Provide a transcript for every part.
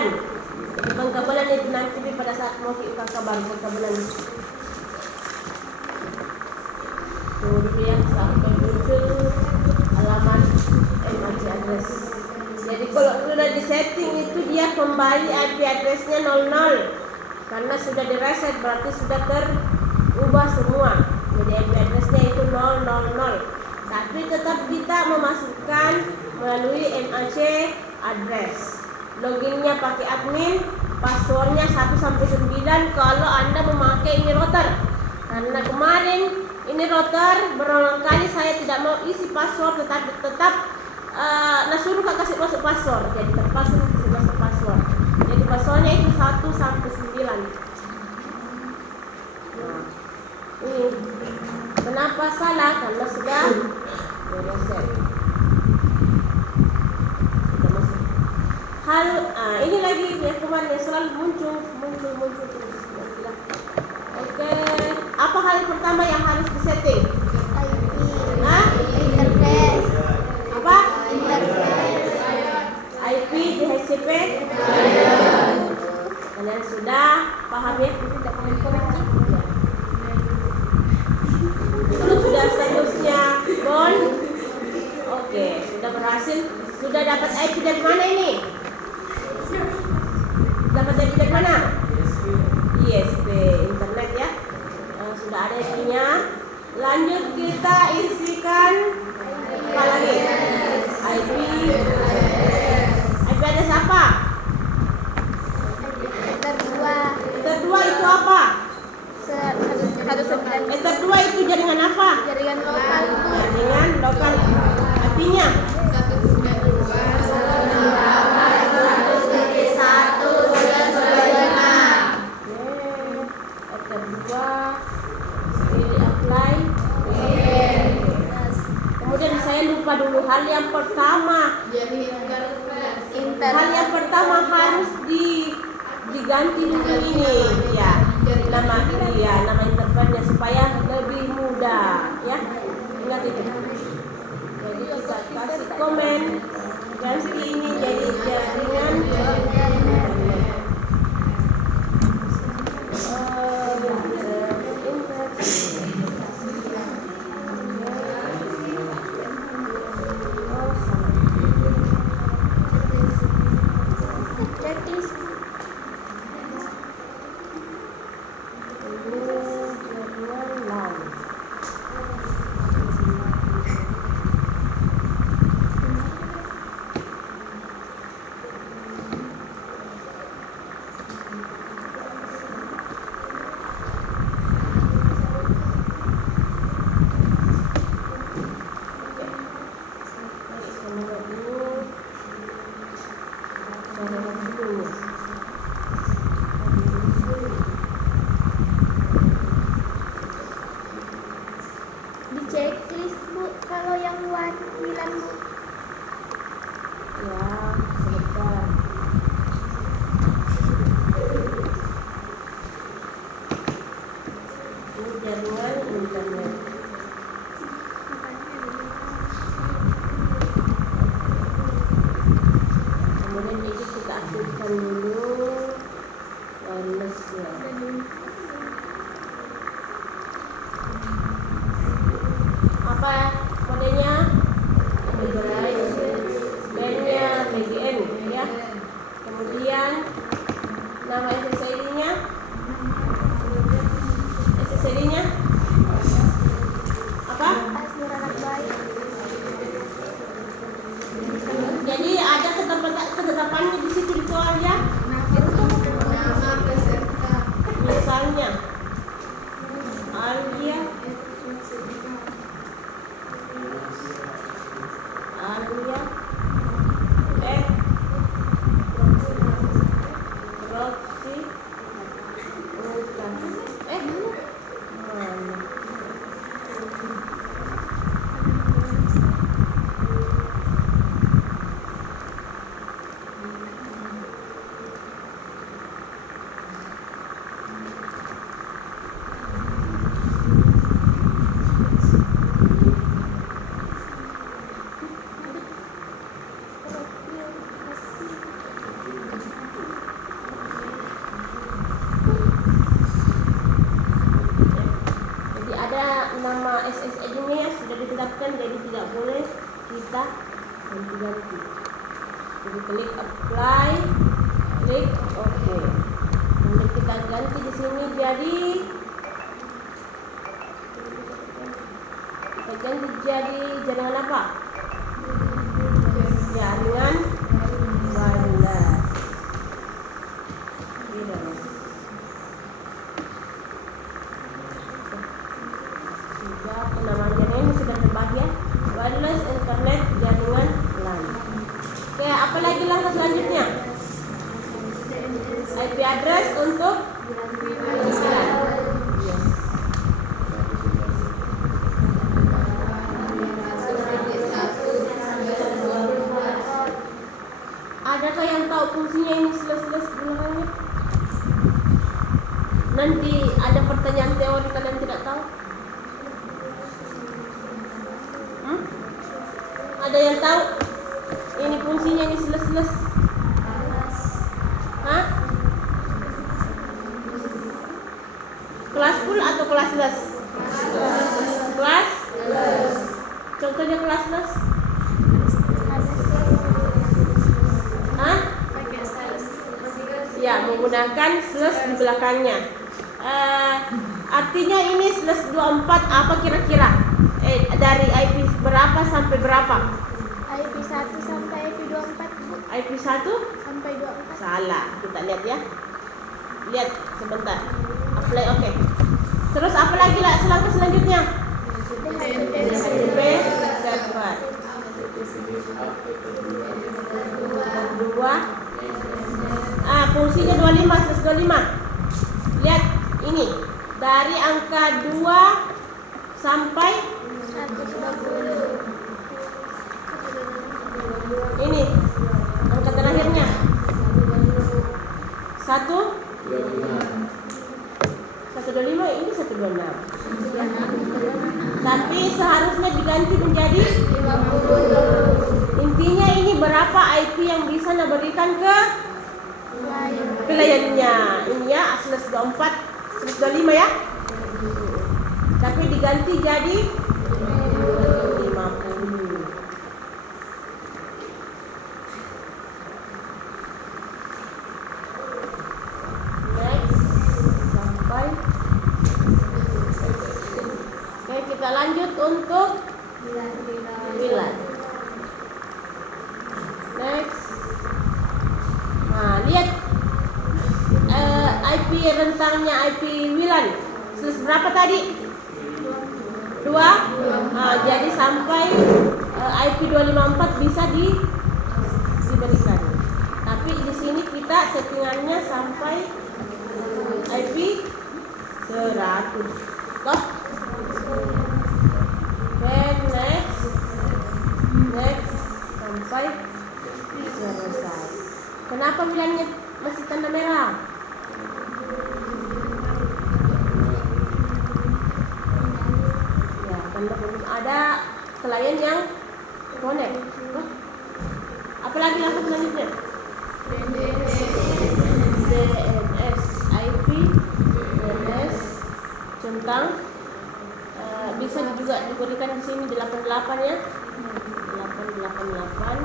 pengkabelan. Jadi pengkabelan itu nanti pada saat mau UKK baru pengkabelan. Kemudian sampai muncul halaman MAC address. Jadi kalau sudah di setting itu dia kembali IP addressnya 00 karena sudah di reset, berarti sudah terubah semua. Jadi IP addressnya itu 000. Tapi tetap kita memasukkan melalui MAC address. Loginnya pakai admin, passwordnya 1-9 kalau Anda memakai ini router. Karena kemarin ini router berulang kali saya tidak mau isi password, tetapi tetap suruh kasih masuk password. Jadi terpaksa kasih masuk password. Jadi passwordnya itu 1-9. Nah, ini kenapa salah? Karena sudah reset. Ini lagi ya kemarin yang selalu muncul terus. Oke, apa hal pertama yang harus disetting? Interface. Apa? Interface. IP DHCP. Kalian sudah paham ya? Tidak komen-komen. Kalau sudah statusnya bon, oke, sudah berhasil. Sudah dapat IP dari mana ini? Dapat IP dari mana? ISP internet ya. Sudah ada IP-nya. Lanjut kita isikan apa lagi? IP address apa? Ether 2 itu apa? Ether 2 itu jaringan apa? Jaringan lokal. Jaringan lokal. IP-nya kemudian saya lupa dulu hal yang pertama. Hal yang pertama harus diganti dulu ini ya, nama interface-nya supaya lebih mudah ya. Ingat itu. Jadi kita kasih komen ganti ini jadi jaringan Checklist. Di checklist Bu, kalau yang Milan Bu. ya sebentar. Ini jaringan internet. Kemudian ini kita aktifkan dulu wireless-nya. Apa kodenya? Bandnya B kita ganti-ganti. Jadi klik apply, klik OK. Kemudian kita ganti di sini jadi jaringan apa? Jaringan wireless. Sudah penamaan jaringan ini sudah terbagi ya. Wireless internet jaringan LAN. Oke, apa lagi langkah selanjutnya? IP address untuk WLAN. Adakah yang tahu fungsinya ini selesai belakangnya? Nanti ada pertanyaan teori kalian tidak tahu? Ada yang tahu? Ini fungsinya ini selesai. Hah? Kelas full atau classless? Kelas? Contohnya classless? Hah? Ya, menggunakan slash di belakangnya. Artinya ini slash 24 apa kira-kira? Dari IP berapa sampai berapa? IP 1 sampai IP 24 Bu. IP 1 Sampai 24. salah. Kita lihat ya. Lihat sebentar. Apply OK. Terus apa lagi lah langkah selanjutnya? DHCP server. Kedua. Fungsinya 25 plus 25. Lihat ini. Dari angka 2 sampai 120. ini angka terakhirnya 125, ini 126. Tapi seharusnya diganti menjadi 50. Intinya ini berapa IP yang bisa berikan ke kliennya. Ini ya slash 24 slash 25 ya. Tapi diganti jadi 50. Oke, kita lanjut untuk WLAN. Next. Nah, lihat IP rentangnya IP WLAN. Berapa tadi? 2. Jadi sampai IP 254 bisa diberikan. Tapi di sini kita settingannya sampai IP 100. Toh? Next sampai selesai. Kenapa bilangnya masih tanda merah? Ya, karena belum ada klien yang connect. Apalagi langkah selanjutnya? DNS IP DNS centang bisa juga diberikan di sini 88 ya. 888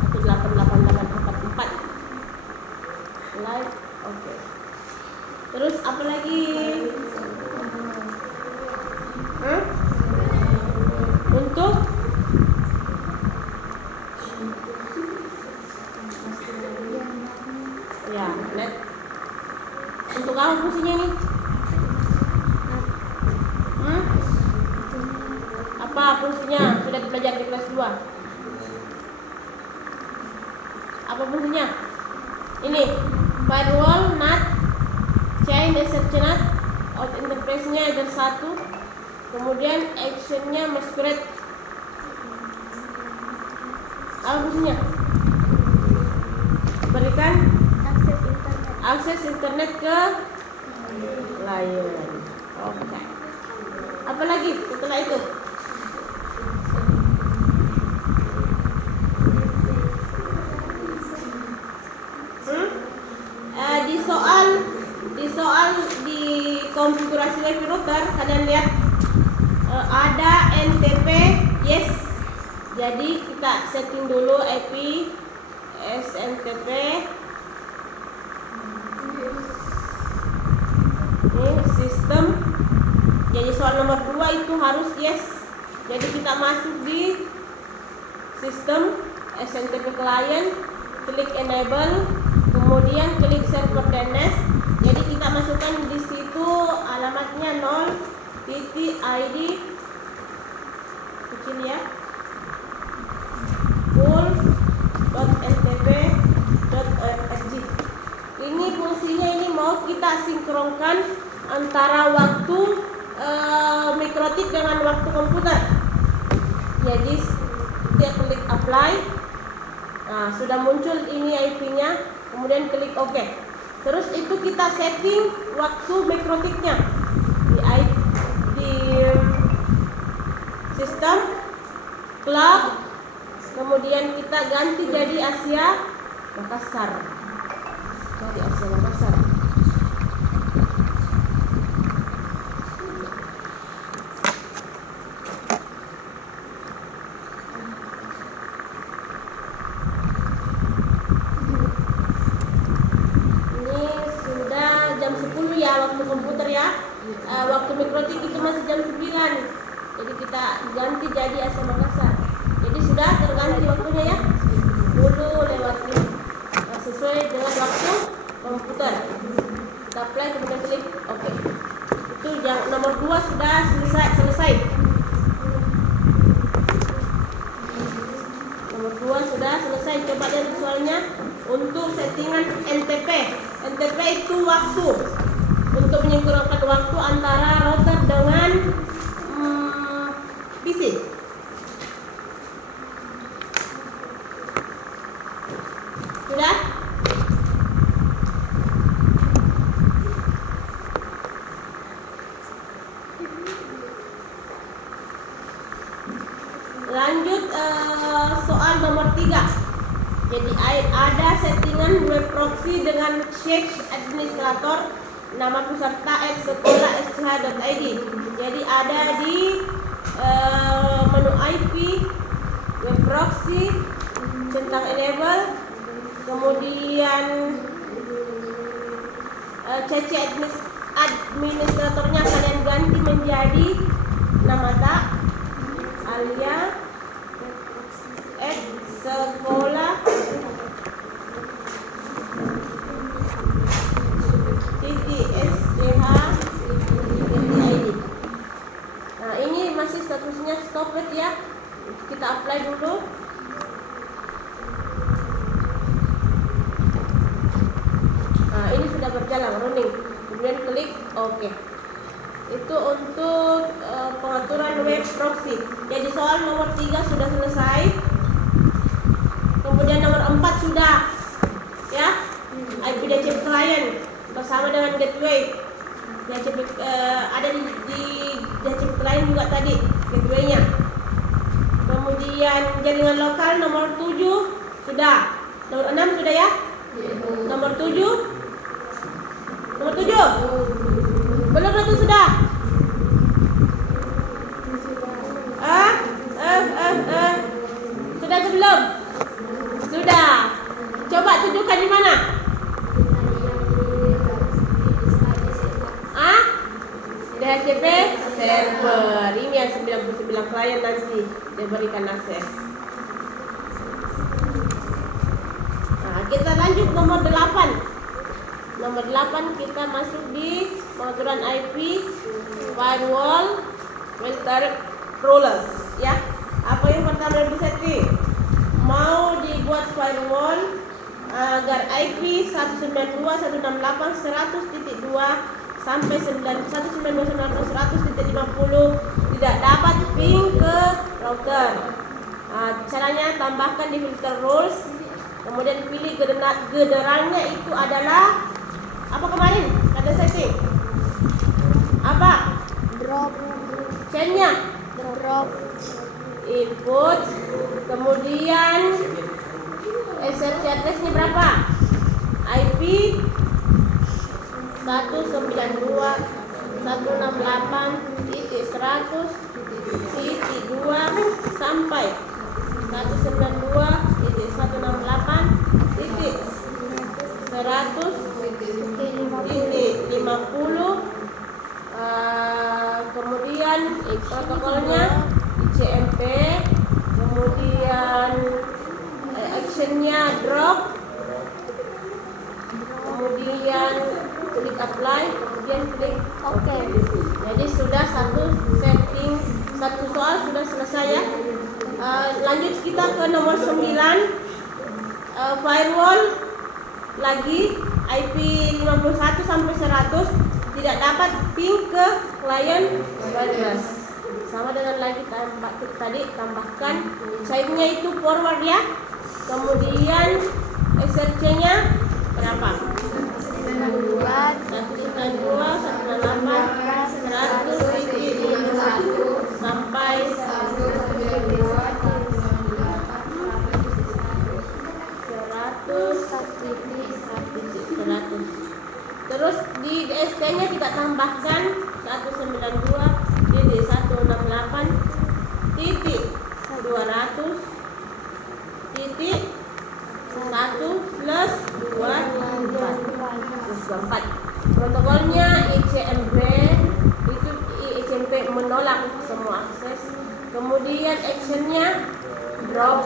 atau 88844. Like, oke. Terus apa lagi? Untuk ya, net. Untuk apa fungsinya ini? Apa fungsinya? Sudah dipelajari di kelas 2. Apa fungsinya? Ini firewall, NAT, chain exception NAT, out interface-nya ada 1. Kemudian action-nya masquerade. Apa fungsinya? Berikan akses internet ke klien. Oke. Apa lagi setelah itu? Di konfigurasi WiFi router kalian lihat ada NTP Jadi kita setting dulu IP SMTP. Ini sistem. Jadi soal nomor 2 itu harus yes. Jadi kita masuk di sistem SMTP client, klik enable, kemudian klik server DNS. Jadi kita masukkan di situ alamatnya 0.id kecil ya, full.ntp.org. Ini fungsinya ini mau kita sinkronkan antara waktu mikrotik dengan waktu komputer. Jadi kita klik apply. Nah, sudah muncul ini IP-nya, kemudian klik OK. Terus itu kita setting waktu mikrotiknya di sistem cloud, kemudian kita ganti jadi Asia Makassar. Jadi Asia Makassar. Waktu komputer ya, waktu mikrotik itu masih jam 9. Jadi kita ganti jadi Asia Makassar. Jadi sudah terganti waktunya ya, 10:05 sesuai dengan waktu komputer. Kita apply kemudian klik OK. Itu yang nomor 2 sudah selesai. Nomor 2 sudah selesai. Coba lihat visualnya. Untuk settingan NTP itu waktu. Untuk menyinkronkan waktu antara router dengan PC. Sudah? Lanjut soal nomor 3. Jadi ada settingan web proxy dengan check administrator, nama peserta @sekolah.sch.id. Jadi ada di menu IP web proxy, centang enable, kemudian CC administratornya kalian ganti menjadi nama tak alia @sekolah .sch.id. Nah, ini masih statusnya stopped ya. Kita apply dulu. Nah, ini sudah berjalan running. Kemudian klik OK. Itu untuk pengaturan web proxy. Jadi soal nomor 3 sudah selesai. Kemudian nomor 4 sudah ya. IPDHCP client bersama dengan gateway. Ada di DHCP client juga tadi gateway-nya. Kemudian jaringan lokal nomor 7 sudah. Nomor 6 sudah ya? Nomor 7. Nomor 7. Belum itu sudah? Sudah atau belum? Sudah. Coba tunjukkan di mana? DHCP server. Ini yang 99 klien nanti diberikan akses. Nah, kita lanjut nomor 8. Nomor 8 kita masuk di pengaturan IP, firewall, filter, rollers ya. Apa yang pertama yang disetting? Mau dibuat firewall agar IP 192.168.100.2 sampai 192.100.50 tidak dapat ping ke router. Caranya tambahkan di filter rules, kemudian pilih generalnya itu adalah apa kemarin ada setting apa? Drop. Chainnya Drop. input, kemudian SMC address-nya berapa? IP 192.168.100.2 sampai actionnya drop, kemudian klik apply, kemudian klik Oke. Jadi sudah satu setting, satu soal sudah selesai ya. Lanjut kita ke nomor 9, firewall lagi IP 51 sampai 100 tidak dapat ping ke client wireless. Sama dengan lagi tadi tambahkan chainnya itu forward ya. Kemudian SRC-nya berapa? 192, 192, 198, 100 sampai 100. Terus di DST-nya kita tambahkan 192 jadi 168 titik 200 titik 1 plus 24. Protokolnya ICMP itu ICMP menolak semua akses. Kemudian actionnya drop,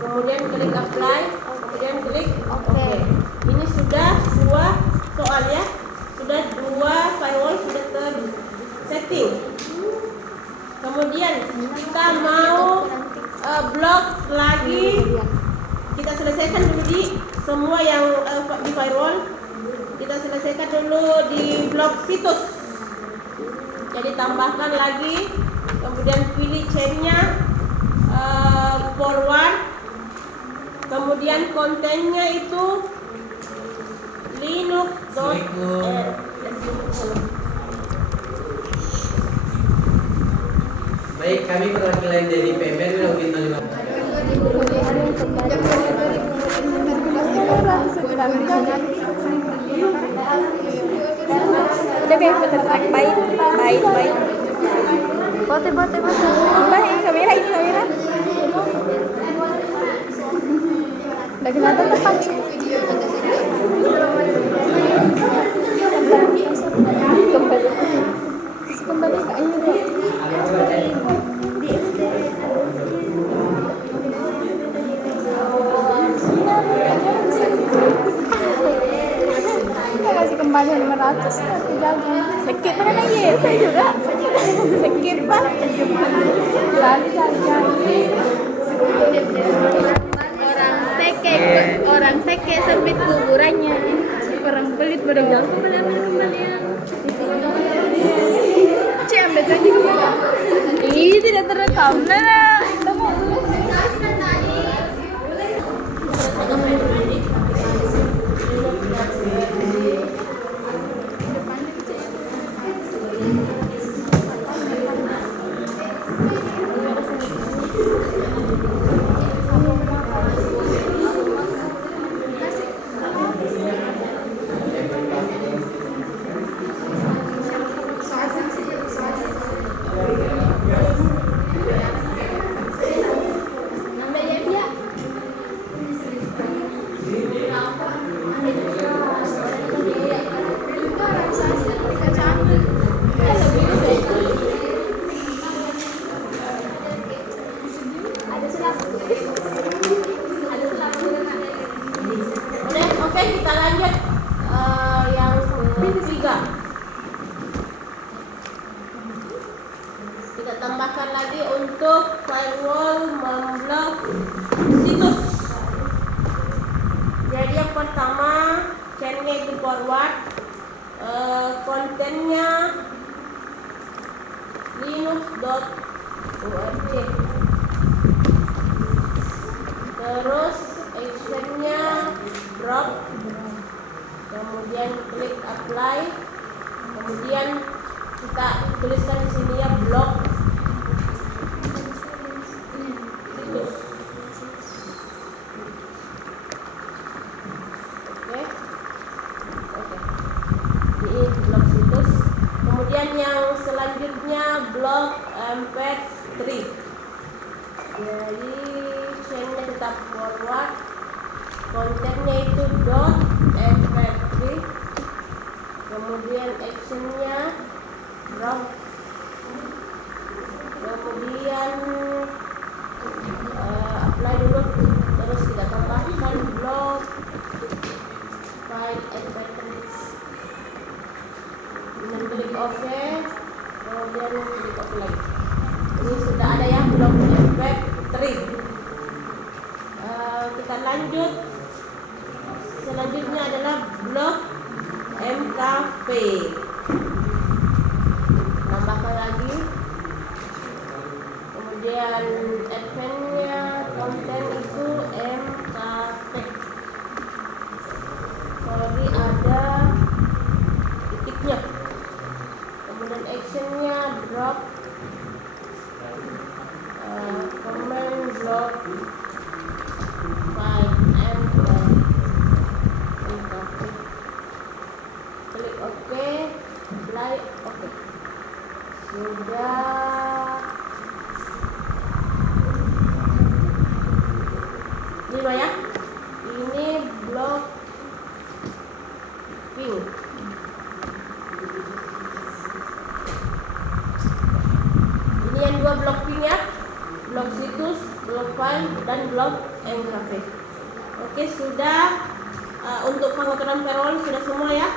kemudian klik apply, kemudian klik Oke. Ini sudah dua soal ya, sudah dua firewall sudah tersetting. Kemudian kita mau blok lagi, kita selesaikan dulu di semua yang di firewall. Kita selesaikan dulu di blok situs. Jadi tambahkan lagi, kemudian pilih chainnya forward, kemudian kontennya itu Linux. Baik, kami perwakilan dari PMN mungkin Udah biar bergerak baik. Bote. Mbak, ini kamera. Udah kelihatan depan. Kembali ke ini. Di SD. Kasih kembali 500 lagi. Sakit mana lagi ya? Saya juga. Sakit pak. Orang seke sampai kuburannya. Orang pelit pada bilang kembalian. Cik ambil saja kembali. Ih tidak terekam nah. Oke, kita lanjut yang ketiga. Kita tambahkan lagi untuk firewall memblok situs. Jadi yang pertama chainnya itu forward, kontennya linux.org. Terus actionnya drop, kemudian klik apply, kemudian kita tuliskan di sini ya blok situs. Oke. Ini blok situs. Kemudian yang selanjutnya blok mp3. Jadi chainnya tetap forward, kontennya itu .mp3, kemudian actionnya drop, kemudian apply dulu, terus kita tambah lanjut. Selanjutnya adalah blok MKV. Tambahkan lagi. Kemudian advance-nya konten itu MKV. Sorry, ada titiknya. Kemudian actionnya drop comment block file and klik OK, apply OK. Sudah 5 ya. Ini blok pink. Ini yang 2 blok pink ya. Blok situs, blok file, dan blok MKV. Oke, sudah. Untuk pengaturan payroll sudah semua ya.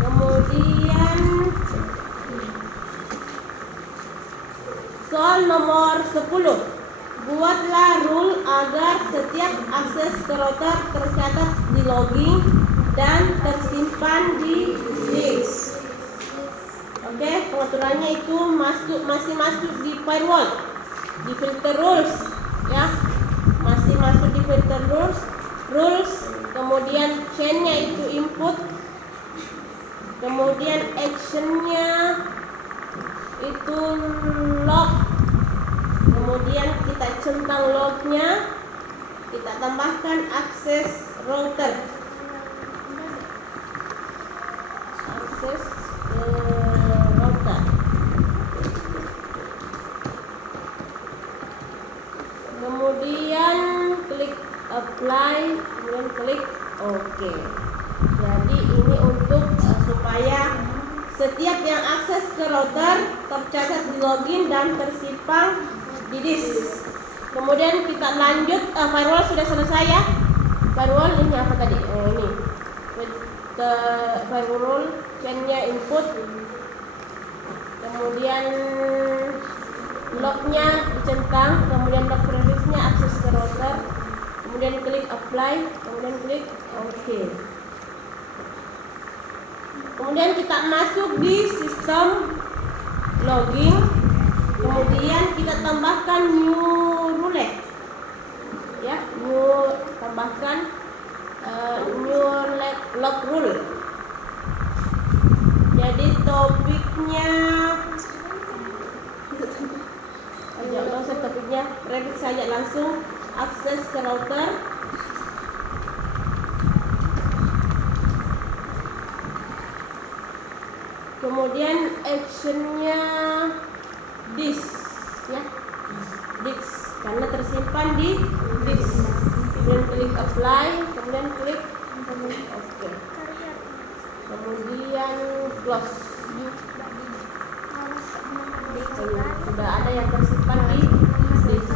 Kemudian soal nomor 10. Buatlah rule agar setiap akses ke router tercatat di logging dan tersimpan di disk. Oke, pengaturannya itu masih masuk di firewall, di filter rules ya. Masih masuk di filter rules. Kemudian chainnya itu input. Kemudian actionnya itu log. Kemudian kita centang lognya, kita tambahkan akses router. Akses router. Kemudian klik apply, kemudian klik OK. Jadi ini untuk supaya setiap yang akses ke router tercatat di login dan tersimpan di disk. Kemudian kita lanjut, firewall sudah selesai ya. Firewall ini apa tadi? Ini ke firewall chainnya input. Kemudian lognya dicentang, kemudian log previous-nya akses ke router. Kemudian klik apply, kemudian klik OK. Kemudian kita masuk di sistem login. Kemudian kita tambahkan new rule ya, tambahkan new log rule. Jadi topiknya prefix saja langsung akses ke router. Kemudian actionnya disk ya, disk karena tersimpan di disk. Kemudian klik apply, kemudian klik OK. Kemudian close. Sudah ada yang tersimpan di disk.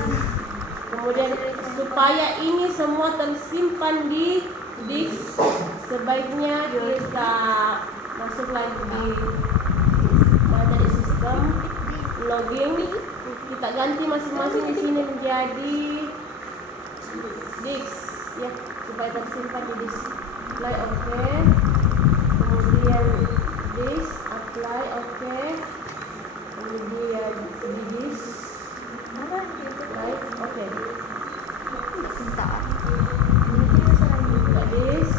Kemudian supaya ini semua tersimpan di disk, sebaiknya kita masuk lagi di dari sistem login. Kita ganti masing-masing di sini menjadi disk ya, supaya tersimpan di disk. Apply OK. Kemudian disk, apply OK. Kemudian di disk, apply OK. Buka disk.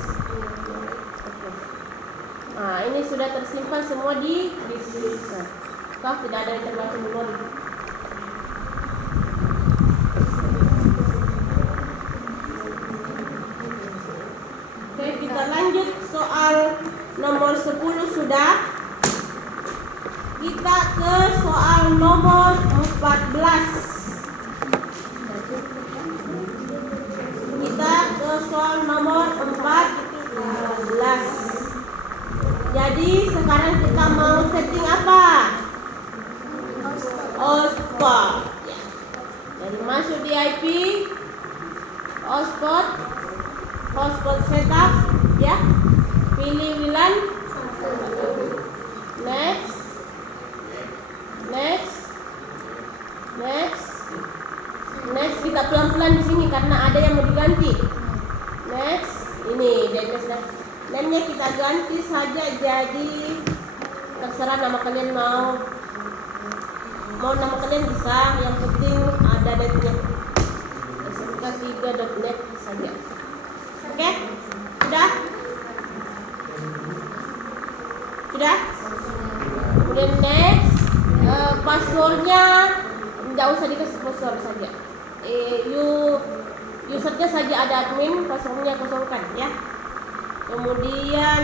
Nah, ini sudah tersimpan semua di disk. Nah, tidak ada yang terbaca memori. Oke, kita lanjut soal nomor 10 sudah. Kita ke soal nomor 14. Kita ke soal nomor 14. Jadi sekarang kita mau setting apa? Hotspot ya. Jadi masuk di IP hotspot setup ya. Pilih WLAN. Next. Kita pelan-pelan di sini karena ada yang mau diganti. Next, ini name-nya kita ganti saja jadi terserah nama kalian mau nama kalian bisa, yang penting ada netnya. smk3.net saja. Oke? Sudah? Sudah? Kemudian next, passwordnya nggak usah dikasih password saja. Usernya saja ada admin, passwordnya kosongkan ya. Kemudian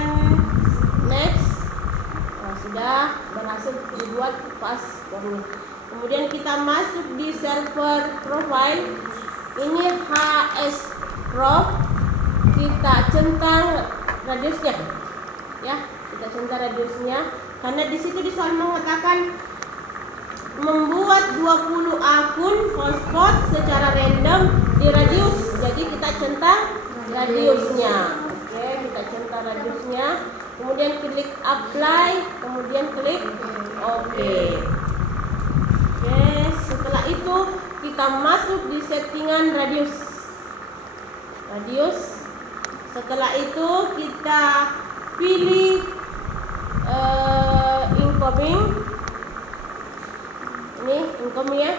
next, sudah berhasil dibuat passwordnya. Kemudian kita masuk di server profile. Ini HS Prof. Kita centang radiusnya, ya. Kita centang radiusnya karena di situ di soal mengatakan membuat 20 akun hotspot secara random di radius. Jadi kita centang radiusnya. Oke, kita centang radiusnya. Kemudian klik apply, kemudian klik oke. Oke, setelah itu kita masuk di settingan radius. Setelah itu kita pilih incoming. Ini incoming ya.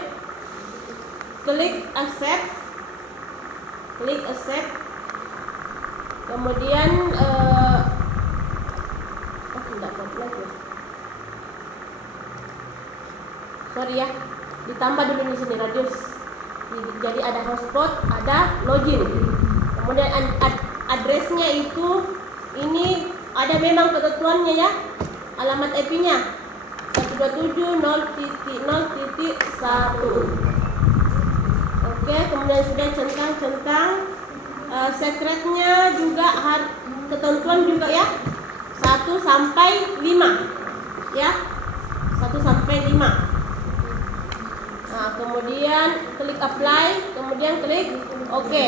Klik accept. Kemudian tidak komplit ya. Sorry ya, ditambah dulu di sini radius. Jadi ada hotspot, ada login. Kemudian addressnya itu ini ada memang ketentuannya ya. Alamat IP-nya 127.0.0.1. Oke, kemudian sudah centang secretnya juga ketentuan juga ya. 1 sampai 5 ya. 1 sampai 5. Nah, kemudian klik apply, kemudian klik oke.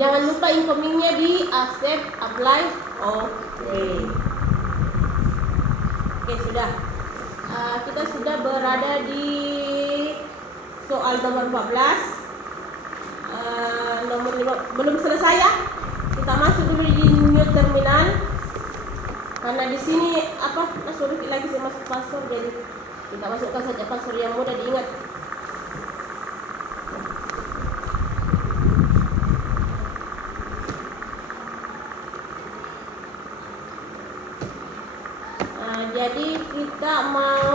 Jangan lupa incomingnya di accept, apply, oke. Oke, sudah. Kita sudah berada di soal nomor 14. Nomor 5 belum selesai ya. Kita masuk dulu di new terminal. Karena di sini suruh lagi saya masuk password, jadi kita masukkan saja password yang mudah diingat. Jadi kita mau